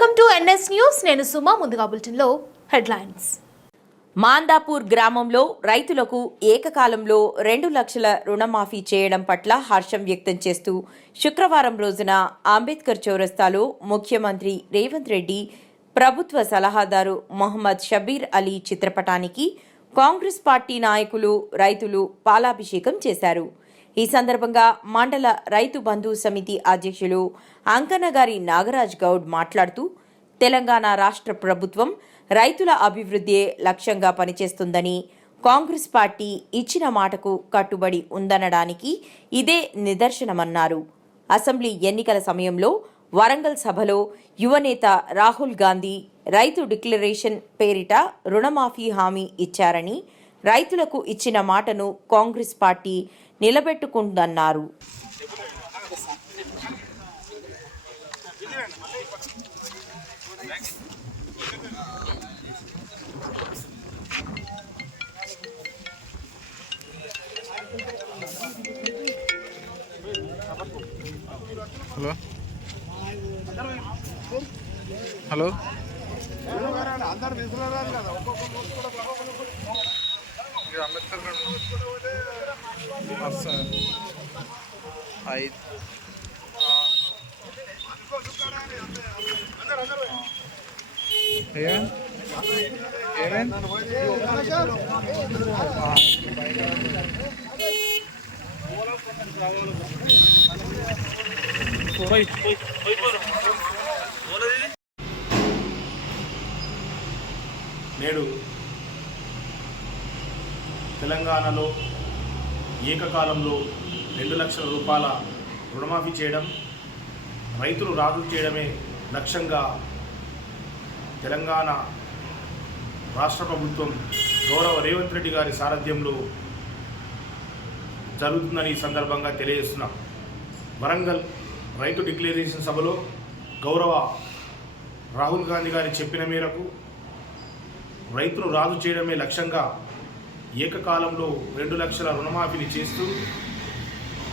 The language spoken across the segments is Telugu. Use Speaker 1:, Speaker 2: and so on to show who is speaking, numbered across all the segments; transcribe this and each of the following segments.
Speaker 1: Welcome to NS news. నేను సుమా ముందుగా బులెటిన్లో హెడ్లైన్స్.
Speaker 2: మాందాపూర్ గ్రామంలో రైతులకు ఏకకాలంలో రెండు లక్షల రుణమాఫీ చేయడం పట్ల హర్షం వ్యక్తం చేస్తూ శుక్రవారం రోజున అంబేద్కర్ చౌరస్తాలో ముఖ్యమంత్రి రేవంత్ రెడ్డి ప్రభుత్వ సలహాదారు మొహమ్మద్ షబీర్ అలీ చిత్రపటానికి కాంగ్రెస్ పార్టీ నాయకులు రైతులు పాలాభిషేకం చేశారు. ఈ సందర్భంగా మండల రైతు బంధు సమితి అధ్యక్షులు అంకనగారి నాగరాజ్ గౌడ్ మాట్లాడుతూ తెలంగాణ రాష్ట్ర ప్రభుత్వం రైతుల అభివృద్ధియే లక్ష్యంగా పనిచేస్తుందని కాంగ్రెస్ పార్టీ ఇచ్చిన మాటకు కట్టుబడి ఉందనడానికి ఇదే నిదర్శనమన్నారు. అసెంబ్లీ ఎన్నికల సమయంలో వరంగల్ సభలో యువనేత రాహుల్ గాంధీ రైతు డిక్లరేషన్ పేరిట రుణమాఫీ హామీ ఇచ్చారని రైతులకు ఇచ్చిన మాటను కాంగ్రెస్ పార్టీ నిలబెట్టుకుందన్నారు.
Speaker 3: హలో హలో మీరు అంబేద్కర్ గారు సార్ ఐదు ఏమేం
Speaker 4: నేడు తెలంగాణలో ఏకకాలంలో రెండు లక్షల రూపాయల రుణమాఫీ చేయడం రైతులు రాజు చేయడమే లక్ష్యంగా తెలంగాణ రాష్ట్ర ప్రభుత్వం గౌరవ రేవంత్ రెడ్డి గారి సారథ్యంలో జరుగుతుందని సందర్భంగా తెలియజేస్తున్నాం. వరంగల్ రైతు డిక్లరేషన్ సభలో గౌరవ రాహుల్ గాంధీ గారి చెప్పిన మేరకు రైతును రాజు చేయడమే లక్ష్యంగా ఏకకాలంలో రెండు లక్షల రుణమాఫీని చేస్తూ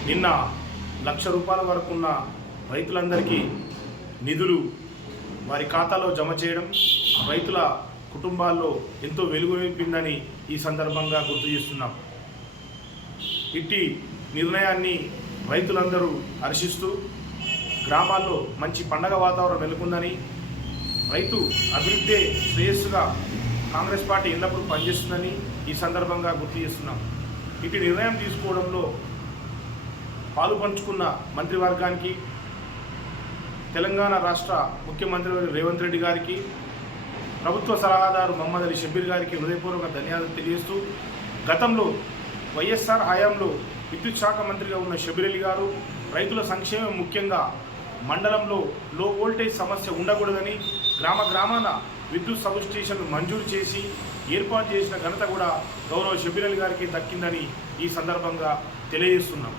Speaker 4: నిన్న లక్ష రూపాయల వరకున్న రైతులందరికీ నిధులు వారి ఖాతాలో జమ చేయడం రైతుల కుటుంబాల్లో ఎంతో వెలుగు నింపిందని ఈ సందర్భంగా గుర్తు చేస్తున్నాం. ఇట్టి నిర్ణయాన్ని రైతులందరూ హర్షిస్తూ గ్రామాల్లో మంచి పండగ వాతావరణం నెలకొందని రైతు అభివృద్ధి శ్రేయస్సుగా కాంగ్రెస్ పార్టీ ఎల్లప్పుడూ పనిచేస్తుందని ఈ సందర్భంగా గుర్తు చేస్తున్నాం. ఇటు నిర్ణయం తీసుకోవడంలో పాలు పంచుకున్న మంత్రివర్గానికి తెలంగాణ రాష్ట్ర ముఖ్యమంత్రి రేవంత్ రెడ్డి గారికి ప్రభుత్వ సలహాదారు మహమ్మద్ అలీ షబీర్ గారికి హృదయపూర్వక ధన్యవాదాలు తెలియజేస్తూ గతంలో వైఎస్ఆర్ హయాంలో విద్యుత్ శాఖ మంత్రిగా ఉన్న షబీర్ అలీ గారు రైతుల సంక్షేమం ముఖ్యంగా మండలంలో లో వోల్టేజ్ సమస్య ఉండకూడదని గ్రామ గ్రామాన విద్యుత్ సబ్ మంజూరు చేసి ఏర్పాటు చేసిన ఘనత కూడా గౌరవ షబీర్ అలీ గారికి దక్కిందని ఈ సందర్భంగా తెలియజేస్తున్నాం.